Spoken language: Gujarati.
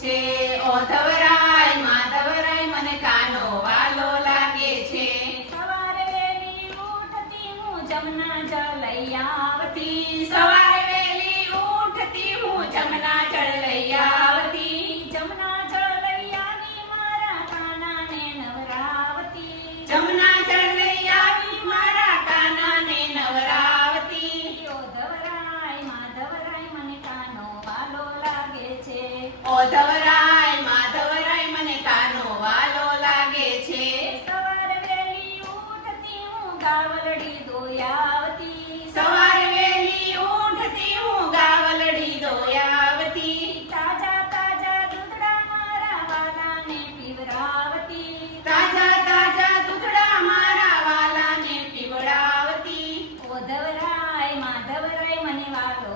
છે. ઓ ધવરાય માધવરાય મને કાનો વાલો લાગે છે. સવારે વેલી ઉઠતી હું જમના જળ લઈ આવતી. સવારે વહેલી ઉઠતી હું જમના જળ લઈ આવતી. જમના જળ લઈ આવી મારા કાનાને નવરાવતી. જમના જળ લઈ આવી મારા કાનાને નવરાવતી. ઓ ધવરાય માધવરાય મને કાનો વાલો લાગે છે. ઓ ધવરાય